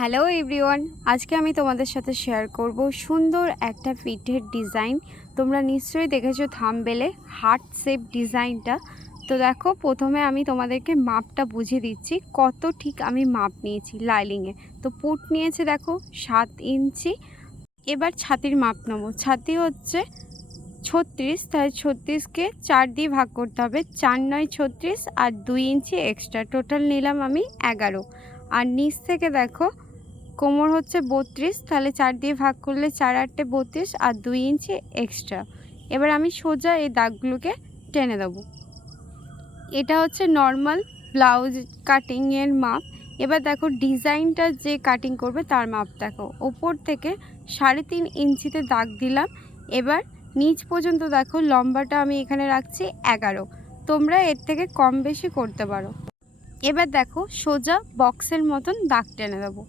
Hello everyone আজকে আমি তোমাদের সাথে শেয়ার করব সুন্দর একটা পিঠের ডিজাইন তোমরা নিশ্চয়ই দেখেছ থামবেলে হার্ট শেপ ডিজাইনটা তো দেখো, প্রথমে আমি তোমাদেরকে মাপটা বুঝিয়ে দিচ্ছি, কত ঠিক আমি মাপ নিয়েছি লাইলিংয়ে তো পুট নিয়েছে দেখো, সাত ইঞ্চি। এবার ছাতির মাপ নেব। ছাতি হচ্ছে ছত্রিশ তাহলে ছত্রিশকে চার দিয়ে ভাগ করতে হবে। চার নয় ছত্রিশ আর দুই ইঞ্চি এক্সট্রা টোটাল নিলাম আমি এগারো। আর নিচ থেকে দেখো কোমর হচ্ছে বত্রিশ, তাহলে চার দিয়ে ভাগ করলে চার আটটে বত্রিশ আর দুই ইঞ্চি এক্সট্রা এবার আমি সোজা এই দাগগুলোকে টেনে দেবো। এটা হচ্ছে নর্মাল ব্লাউজ কাটিংয়ের মাপ। এবার দেখো ডিজাইনটা যে কাটিং করবে তার মাপ দেখো। ওপর থেকে সাড়ে তিন ইঞ্চিতে দাগ দিলাম। এবার নিচ পর্যন্ত দেখো লম্বাটা আমি এখানে রাখছি এগারো। তোমরা এর থেকে কম বেশি করতে পারো। এবার দেখো সোজা বক্সের মতন দাগ টেনে দেবো।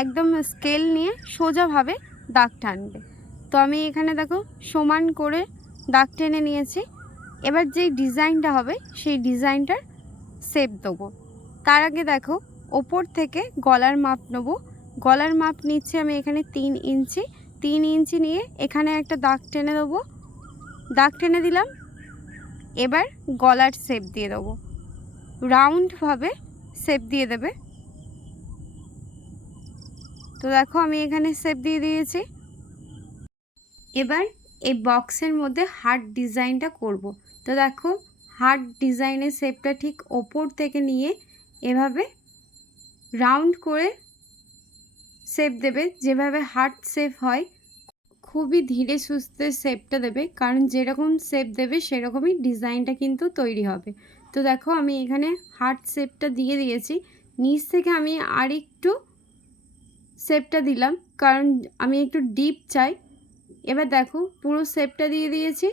একদম স্কেল নিয়ে সোজাভাবে দাগ টানবে। তো আমি এখানে দেখো সমান করে দাগ টেনে নিয়েছি। এবার যে ডিজাইনটা হবে, সেই ডিজাইনটার শেপ দেবো। তার আগে দেখো ওপর থেকে গলার মাপ নেব। গলার মাপ নিচ্ছি আমি এখানে তিন ইঞ্চি। তিন ইঞ্চি নিয়ে এখানে একটা দাগ টেনে দেবো। দাগ টেনে দিলাম। এবার গলার শেপ দিয়ে দেবো। রাউন্ডভাবে শেপ দিয়ে দেবে। তো দেখো আমি এখানে শেপ দিয়ে দিয়েছি। এবার এই বক্সের মধ্যে হার্ট ডিজাইনটা করব। তো দেখো হার্ট ডিজাইনের শেপটা ঠিক ওপর থেকে নিয়ে এভাবে রাউন্ড করে শেপ দেবে। যেভাবে হার্ট শেপ হয়, খুবই ধীরে সুস্থে শেপটা দেবে। কারণ যেরকম শেপ দেবে, সেরকমই ডিজাইনটা কিন্তু তৈরি হবে। তো দেখো আমি এখানে হার্ট শেপটা দিয়ে দিয়েছি। নিচ থেকে আমি আর একটু শেপটা দিলাম, কারণ আমি একটু ডিপ চাই। এবার দেখো, পুরো শেপটা দিয়ে দিয়েছি।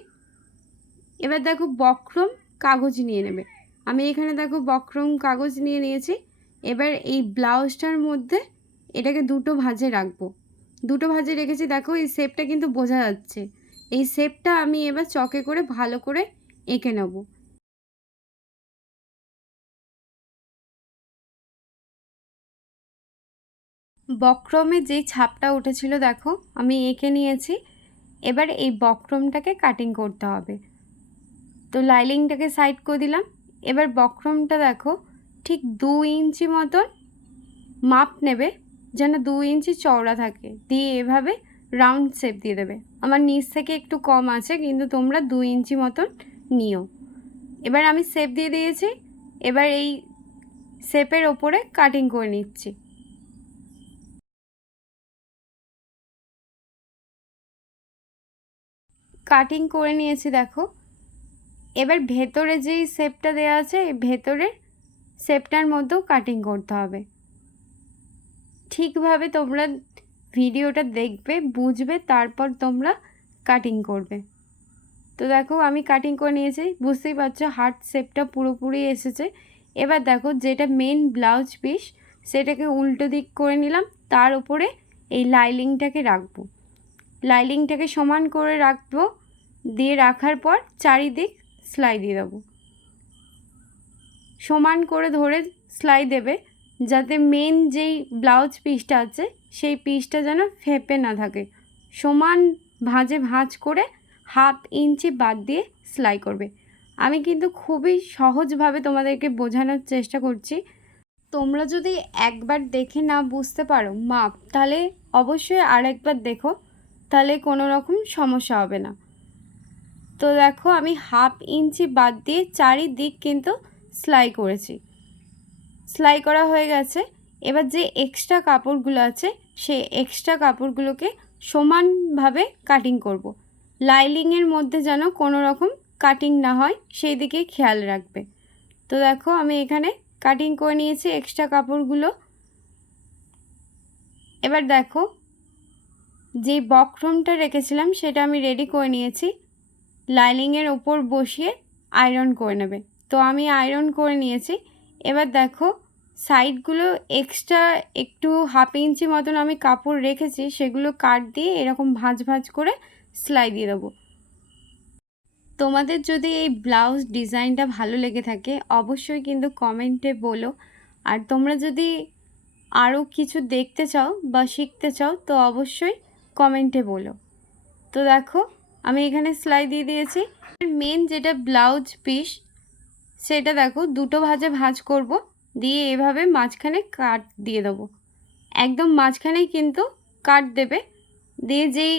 এবার দেখো, বক্রম কাগজ নিয়ে নেবে। আমি এখানে দেখো, বক্রম কাগজ নিয়ে নিয়েছি। এবার এই ব্লাউজটার মধ্যে এটাকে দুটো ভাজে রাখব। দুটো ভাজে রেখেছি, দেখো, এই শেপটা কিন্তু বোঝা যাচ্ছে। এই শেপটা আমি এবার চকে করে ভালো করে এঁকে নেব। বক্রমে যেই ছাপটা উঠেছিল, দেখো, আমি এঁকে নিয়েছি। এবার এই বক্রমটাকে কাটিং করতে হবে। তো লাইলিংটাকে সাইড করে দিলাম। এবার বক্রমটা দেখো, ঠিক দু ইঞ্চি মতন মাপ নেবে, যেন দু ইঞ্চি চওড়া থাকে। দিয়ে এভাবে রাউন্ড শেপ দিয়ে দেবে। আমার নিচ থেকে একটু কম আছে, কিন্তু তোমরা দু ইঞ্চি মতন নিও। এবার আমি শেপ দিয়ে দিয়েছি। এবার এই শেপের ওপরে কাটিং করে নিচ্ছি। কাটিং করে নিয়েছি, দেখো। এবার ভেতরে যেই শেপটা দেওয়া আছে, এই ভেতরের শেপটার মধ্যেও কাটিং করতে হবে। ঠিকভাবে তোমরা ভিডিওটা দেখবে, বুঝবে, তারপর তোমরা কাটিং করবে। তো দেখো, আমি কাটিং করে নিয়েছি, বুঝতেই পারছ হার্ট শেপটা পুরোপুরি এসেছে। এবার দেখো, যেটা মেন ব্লাউজ পিস সেটাকে উল্টো দিক করে নিলাম, তার উপরে এই লাইলিংটাকে রাখব। লাইলিংটাকে সমান করে রাখব। দিয়ে রাখার পর চারিদিক সেলাই দিয়ে দেবো। সমান করে ধরে সেলাই দেবে যাতে মেন যেই ব্লাউজ পিসটা আছে সেই পিসটা যেন ফেপে না থাকে। সমান ভাঁজে ভাঁজ করে হাফ ইঞ্চি বাদ দিয়ে সেলাই করবে। আমি কিন্তু খুবই সহজভাবে তোমাদেরকে বোঝানোর চেষ্টা করছি। তোমরা যদি একবার দেখে না বুঝতে পারো মাপ, তাহলে অবশ্যই আরেকবার দেখো। তাহলে কোনো রকম সমস্যা হবে না। তো দেখো আমি হাফ ইঞ্চি বাদ দিয়ে চারিদিক কিন্তু সেলাই করেছি। সেলাই করা হয়ে গেছে। এবার যে এক্সট্রা কাপড়গুলো আছে, সেই এক্সট্রা কাপড়গুলোকে সমানভাবে কাটিং করব। লাইলিংয়ের মধ্যে যেন কোনো রকম কাটিং না হয়, সেই দিকে খেয়াল রাখবে। তো দেখো আমি এখানে কাটিং করে নিয়েছি এক্সট্রা কাপড়গুলো। এবার দেখো যে বক্রমটা রেখেছিলাম সেটা আমি রেডি করে নিয়েছি। লাইনিংয়ের ওপর বসিয়ে আয়রন করে নেবে। তো আমি আয়রন করে নিয়েছি। এবার দেখো সাইডগুলো এক্সট্রা একটু হাফ ইঞ্চি মতন আমি কাপড় রেখেছি, সেগুলো কাট দিয়ে এরকম ভাঁজ ভাঁজ করে সেলাই দিয়ে দেবো। তোমাদের যদি এই ব্লাউজ ডিজাইনটা ভালো লেগে থাকে, অবশ্যই কিন্তু কমেন্টে বলো। আর তোমরা যদি আরও কিছু দেখতে চাও বা শিখতে চাও, তো অবশ্যই কমেন্টে বলো। তো দেখো, আমি এখানে সেলাই দিয়ে দিয়েছি। মেন যেটা ব্লাউজ পিস সেটা দেখো, দুটো ভাজে ভাজ করব, দিয়ে এভাবে মাঝখানে কাট দিয়ে দেবো। একদম মাঝখানেই কিন্তু কাট দেবে। দিয়ে যেই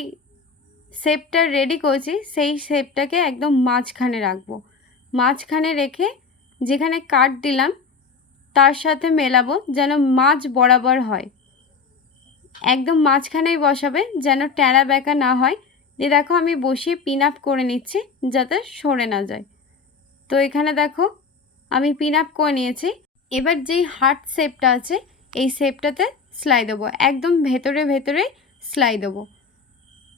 শেপটা রেডি করেছি, সেই শেপটাকে একদম মাঝখানে রাখব। মাঝখানে রেখে যেখানে কাট দিলাম, তার সাথে মেলাবো, যেন মাছ বরাবর হয়। একদম মাঝখানেই বসাবে যেন ট্যাড়া ব্যাকা না হয়। দিয়ে দেখো আমি বসিয়ে পিন আপ করে নিচ্ছি যাতে সরে না যায়। তো এখানে দেখো আমি পিন আপ করে নিয়েছি। এবার যেই হার্ট শেপটা আছে, এই শেপটাতে সেলাই দেবো। একদম ভেতরে ভেতরে সেলাই দেবো।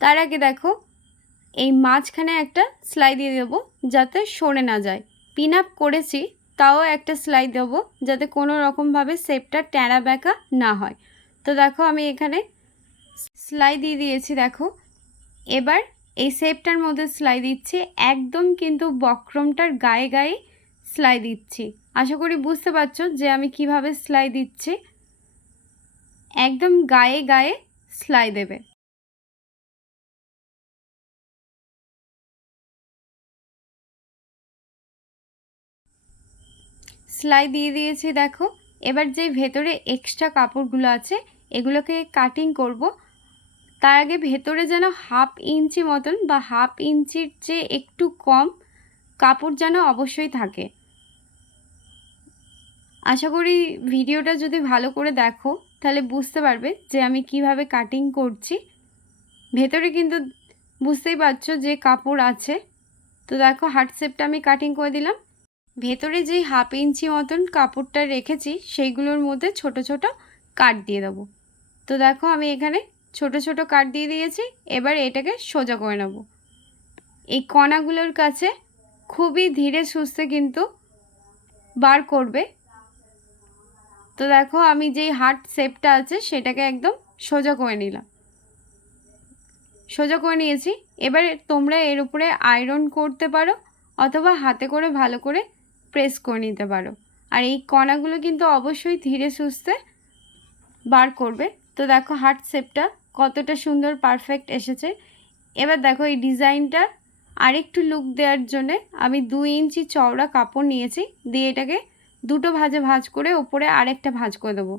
তার আগে দেখো এই মাঝখানে একটা সেলাই দিয়ে দেবো যাতে সরে না যায়। পিন আপ করেছি, তাও একটা সেলাই দেবো যাতে কোনো রকমভাবে শেপটা ট্যাড়া ব্যাকা না হয়। তো দেখো আমি এখানে সেলাই দিয়ে দিয়েছি, দেখো। এবার এই শেপটার মধ্যে সেলাই দিচ্ছি, একদম কিন্তু বক্রমটার গায়ে গায়ে সেলাই দিচ্ছি। আশা করি বুঝতে পারছ যে আমি কীভাবে সেলাই দিচ্ছি। একদম গায়ে গায়ে সেলাই দেবে। সেলাই দিয়ে দিয়েছি, দেখো। এবার যে ভেতরে এক্সট্রা কাপড়গুলো আছে এগুলোকে কাটিং করব। তার আগে ভেতরে যেন হাফ ইঞ্চি মতন বা হাফ ইঞ্চির চেয়ে একটু কম কাপড় যেন অবশ্যই থাকে। আশা করি ভিডিওটা যদি ভালো করে দেখো, তাহলে বুঝতে পারবে যে আমি কীভাবে কাটিং করছি। ভেতরে কিন্তু বুঝতেই পারছ যে কাপড় আছে। তো দেখো হার্ট আমি কাটিং করে দিলাম। ভেতরে যেই হাফ ইঞ্চি মতন কাপড়টা রেখেছি, সেইগুলোর মধ্যে ছোট ছোট কাট দিয়ে দেবো। তো দেখো আমি এখানে ছোট ছোট কাট দিয়ে দিয়েছি, এবার এটাকে সোজা করে নেব। এই কণাগুলোর কাছে খুবই ধীরে সুস্থে কিন্তু বার করবে। তো দেখো আমি যেই হার্ট শেপটা আছে সেটাকে একদম সোজা করে নিলাম। সোজা করে নিয়েছি, এবার তোমরা এর উপরে আয়রন করতে পারো অথবা হাতে করে ভালো করে প্রেস করে নিতে পারো। আর এই কণাগুলো কিন্তু অবশ্যই ধীরে সুস্থে বার করবে। তো দেখো হার্ট শেপটা কতটা সুন্দর পারফেক্ট এসেছে। এবার দেখো এই ডিজাইনটা আরেকটু লুক দেওয়ার জন্যে আমি দুই ইঞ্চি চওড়া কাপড় নিয়েছি, দিয়ে এটাকে দুটো ভাজে ভাজ করে ওপরে আরেকটা ভাজ করে দেবো,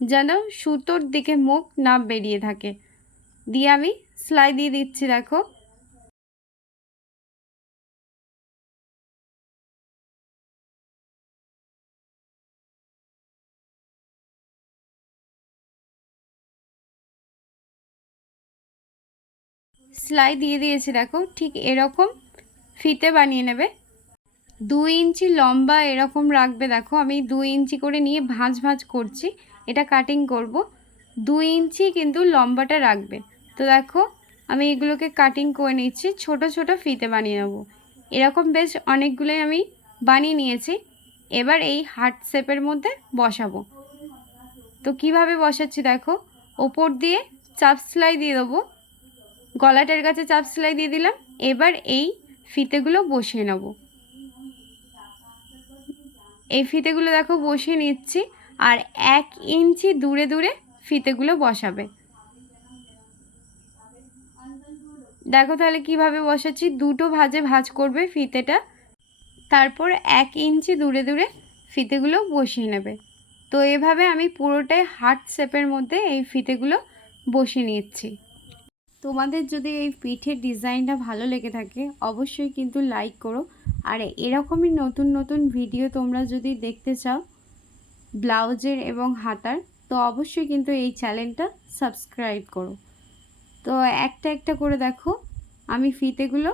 যেন সুতোর দিকে মুখ না বেরিয়ে থাকে। দিয়ে আমি সেলাই দিয়ে দিচ্ছি, দেখো। সেলাই দিয়ে দিয়েছি, দেখো, ঠিক এরকম ফিতে বানিয়ে নেবে। দুই ইঞ্চি লম্বা এরকম রাখবে, দেখো, আমি দুই ইঞ্চি করে নিয়ে ভাঁজ ভাঁজ করছি, এটা কাটিং করব। দুই ইঞ্চি কিন্তু লম্বাটা রাখবে। তো দেখো, আমি এগুলোকে কাটিং করে নিচ্ছি, ছোট ছোট ফিতে বানিয়ে নেব। এরকম বেশ অনেকগুলোই আমি বানিয়ে নিয়েছি। এবার এই হার্ট শেপের মধ্যে বসাবো। তো কীভাবে বসাচ্ছি, দেখো, ওপর দিয়ে চাপ সেলাই দিয়ে দেবো। গলাটার কাছে চাপ সেলাই দিয়ে দিলাম। এবার এই ফিতেগুলো বসিয়ে নেব। এই ফিতেগুলো দেখো বসিয়ে নিচ্ছি আর এক ইঞ্চি দূরে দূরে ফিতেগুলো বসাবে। দেখো তাহলে কীভাবে বসাচ্ছি? দুটো ভাজে ভাজ করবে ফিতেটা। তারপর এক ইঞ্চি দূরে দূরে ফিতেগুলো বসিয়ে নেবে। তো এভাবে আমি পুরোটাই হার্ট শেপের মধ্যে এই ফিতেগুলো বসিয়ে নিচ্ছি। তোমাদের যদি এই পিঠের ডিজাইনটা ভালো লেগে থাকে, অবশ্যই কিন্তু লাইক করো। আর এরকমই নতুন নতুন ভিডিও তোমরা যদি দেখতে চাও, ব্লাউজের এবং হাতার, তো অবশ্যই কিন্তু এই চ্যানেলটা সাবস্ক্রাইব করো। তো একটা একটা করে দেখো, আমি ফিতেগুলো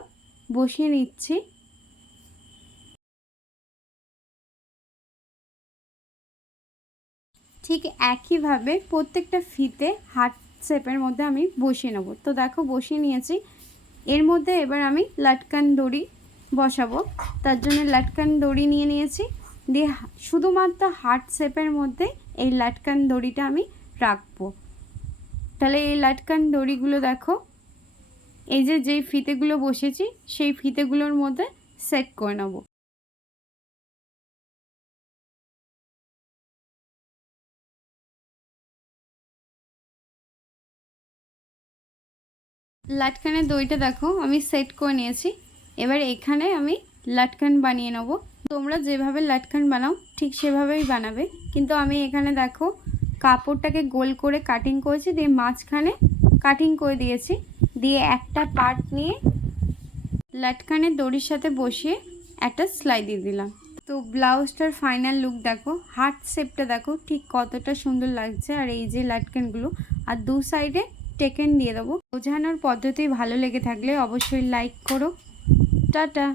বসিয়ে নিচ্ছি। ঠিক একইভাবে প্রত্যেকটা ফিতে হাত শেপের মধ্যে আমি বসিয়ে নেব। তো দেখো, বসিয়ে নিয়েছি। এর মধ্যে এবার আমি লাটকান দড়ি বসাবো। তার জন্য লাটকান দড়ি নিয়ে নিয়েছি। দিয়ে শুধুমাত্র হার্ট শেপের মধ্যে এই লাটকান দড়িটা আমি রাখব। তাহলে এই লাটকান দড়িগুলো দেখো, এই যে, যেই ফিতেগুলো বসেছি, সেই ফিতেগুলোর মধ্যে সেট করে নেব। লাটকানের দইটা দেখো, আমি সেট করে নিয়েছি। এবার এখানে আমি লাটকান বানিয়ে নেব। তোমরা যেভাবে লাটকান বানাও, ঠিক সেভাবেই বানাবে। কিন্তু আমি এখানে দেখো, কাপড়টাকে গোল করে কাটিং করেছি, দিয়ে মাঝখানে কাটিং করে দিয়েছি। দিয়ে একটা পার্ট নিয়ে লাটকানের দড়ির সাথে বসিয়ে একটা সেলাই দিয়ে দিলাম। তো ব্লাউজটার ফাইনাল লুক দেখো হার্ট শেপটা দেখো, ঠিক কতটা সুন্দর লাগছে। আর এই যে লাটকানগুলো, আর দু সাইডে টেকেন দিয়ে দেবো। বোঝানোর পদ্ধতি ভালো লেগে থাকলে অবশ্যই লাইক করো। টাটা!